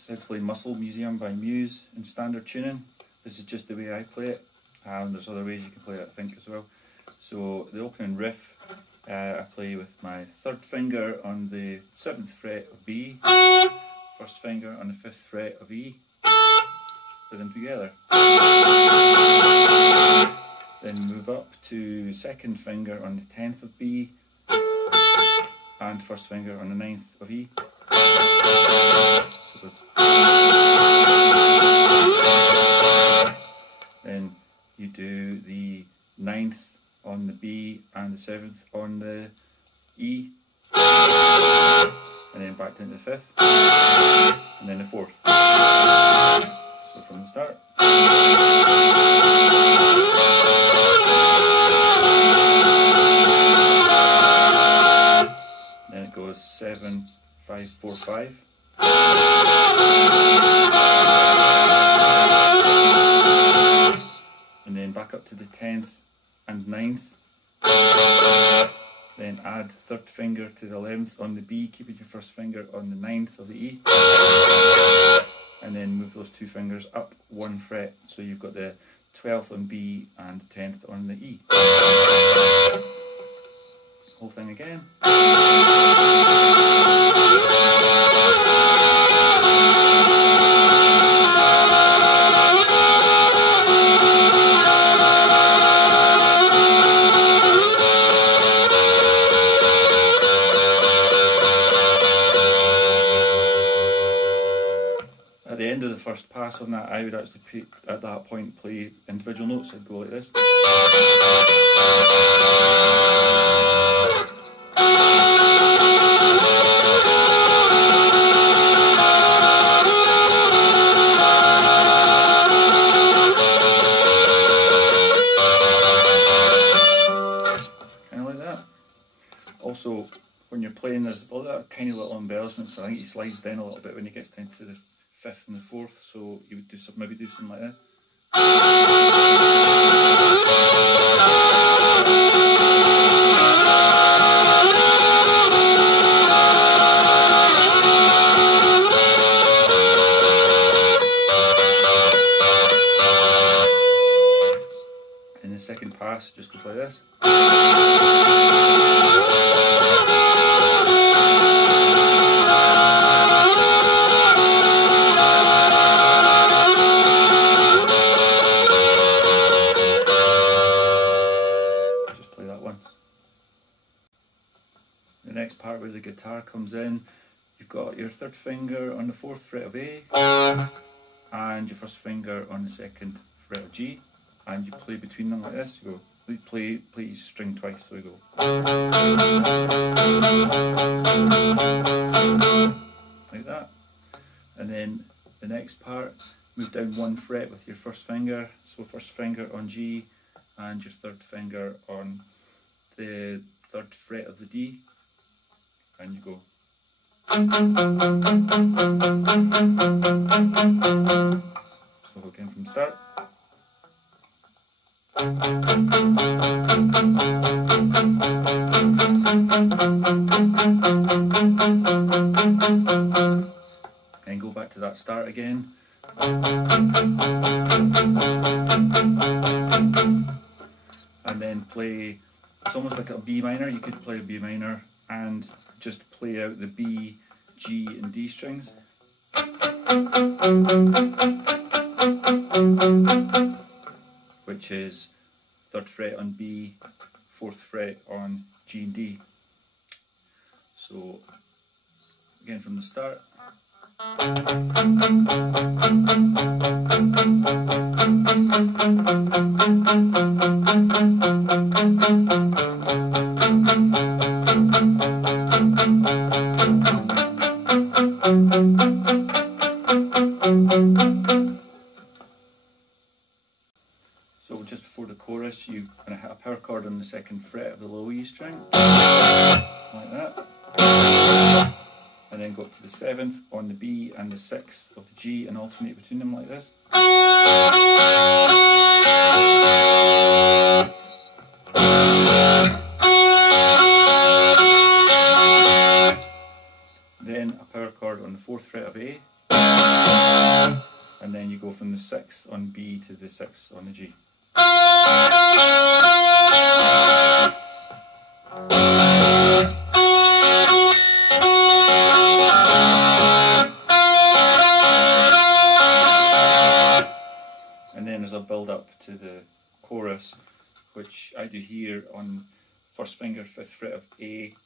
is how to play Muscle Museum by Muse in standard tuning. This is just the way I play it, and there's other ways you can play it, I think, as well. So the opening riff, I play with my third finger on the 7th fret of B, first finger on the 5th fret of E, play them together. Then move up to second finger on the 10th of B, and first finger on the 9th of E. So it goes. Then you do the 9th on the B and the 7th on the E, and then back down to the 5th, and then the 4th. So from the start. Then it goes 7, 5, 4, 5. And then back up to the 10th and 9th. Then add third finger to the 11th on the B, keeping your first finger on the 9th of the E. And then move those two fingers up one fret, so you've got the 12th on B and the 10th on the E. Whole thing again. At the end of the first pass on that, I would actually at that point play individual notes. I'd go like this. Kind of like that. Also, when you're playing, there's all that tiny little embellishments. I think he slides down a little bit when he gets down to the 5th and the 4th, so you would do some, maybe do something like this. And the second pass just goes like this. The next part where the guitar comes in, you've got your third finger on the 4th fret of A and your first finger on the 2nd fret of G, and you play between them like this. You go, play each string twice, so we go. Like that. And then the next part, move down one fret with your first finger, so first finger on G and your third finger on the 3rd fret of the D. And you go. So again from the start. And go back to that start again. And then play, it's almost like a B minor. You could play a B minor and just play out the B, G and D strings. Which is 3rd fret on B, 4th fret on G and D. So again from the start. So just before the chorus, you're going to hit a power chord on the 2nd fret of the low E string, like that, and then go up to the 7th on the B and the 6th of the G and alternate between them like this. Then a power chord on the 4th fret of A, and then you go from the 6th on B to the 6th on the G. And then there's a build up to the chorus, which I do here on 1st finger 5th fret of A,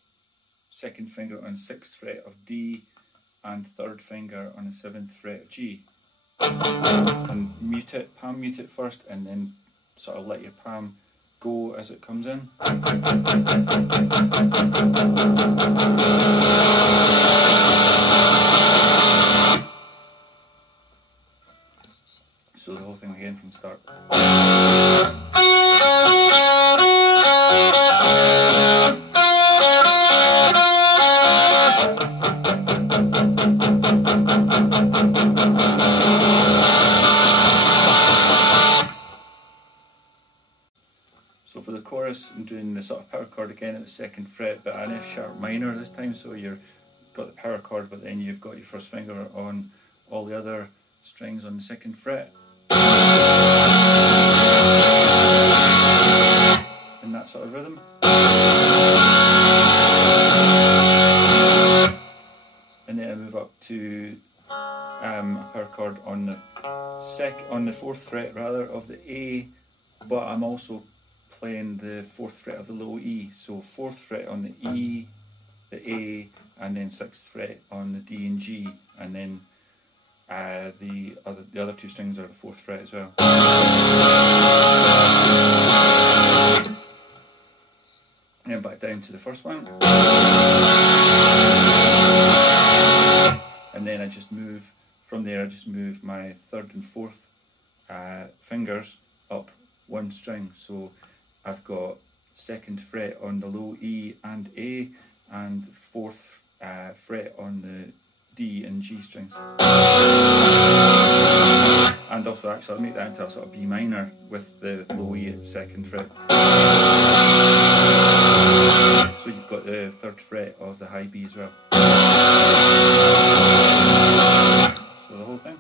2nd finger on 6th fret of D, and 3rd finger on the 7th fret of G. And mute it, palm mute it first, and then sort of let your palm go as it comes in. So the whole thing again from the start. So for the chorus, I'm doing the sort of power chord again at the 2nd fret, but an F sharp minor this time, so you've got the power chord, but then you've got your 1st finger on all the other strings on the 2nd fret. In that sort of rhythm. And then I move up to a power chord on the 4th fret rather of the A, but I'm also playing the 4th fret of the low E. So 4th fret on the E, the A, and then 6th fret on the D and G, and then the other 2 strings are the 4th fret as well. And then back down to the first one. And then I just move, from there I just move my 3rd and 4th fingers up 1 string. So I've got 2nd fret on the low E and A, and 4th fret on the D and G strings. And also actually I'll make that into a sort of B minor with the low E at 2nd fret. So you've got the 3rd fret of the high B as well. So the whole thing.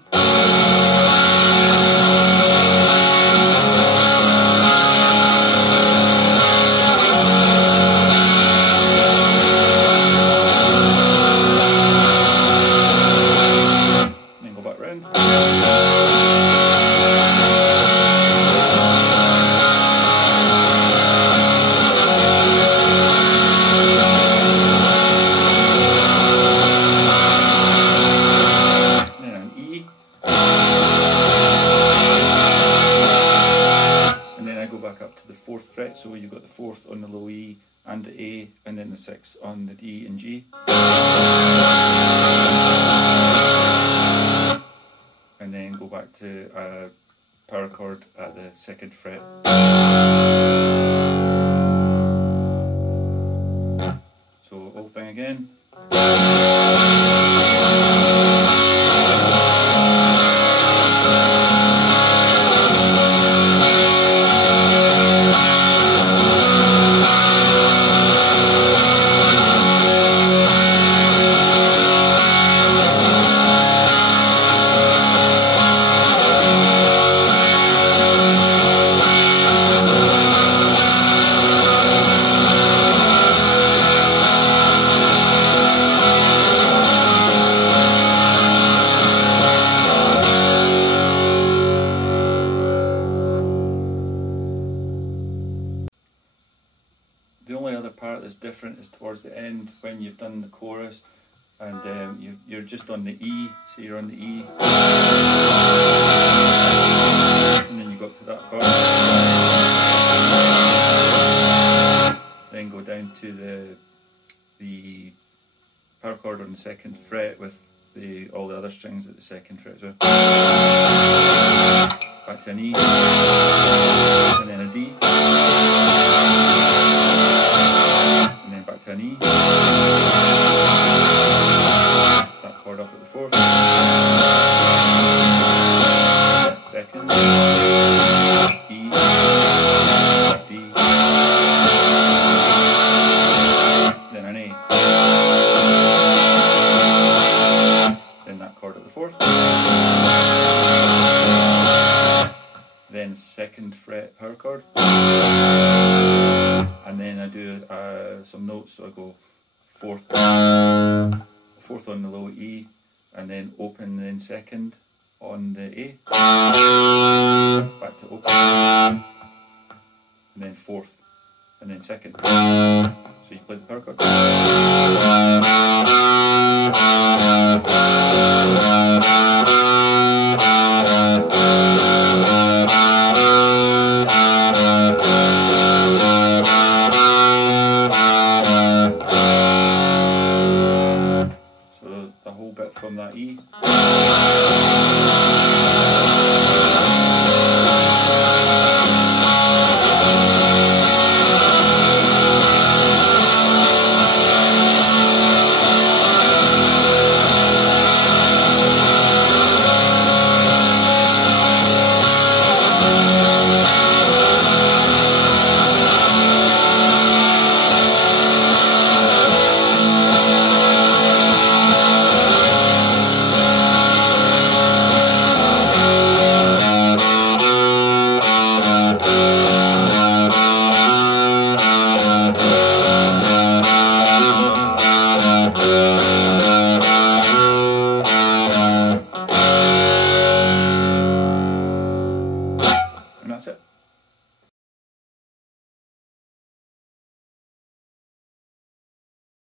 So you've got the 4th on the low E and the A, and then the 6th on the D and G. And then go back to a power chord at the 2nd fret. So whole thing again. The only other part that's different is towards the end when you've done the chorus and you're just on the E, so you're on the E, and then you go up to that chord, then go down to the power chord on the 2nd fret with all the other strings at the 2nd fret as well. Back to an E, and then a D, and then back to an E, that chord up at the 4th, 2nd, E, D, then an A, then that chord at the 4th, 2nd fret power chord, and then I do some notes, so I go 4th on the low E, and then open, then 2nd on the A, back to open, and then 4th, and then 2nd. So you play the power chord. So the whole bit from that E.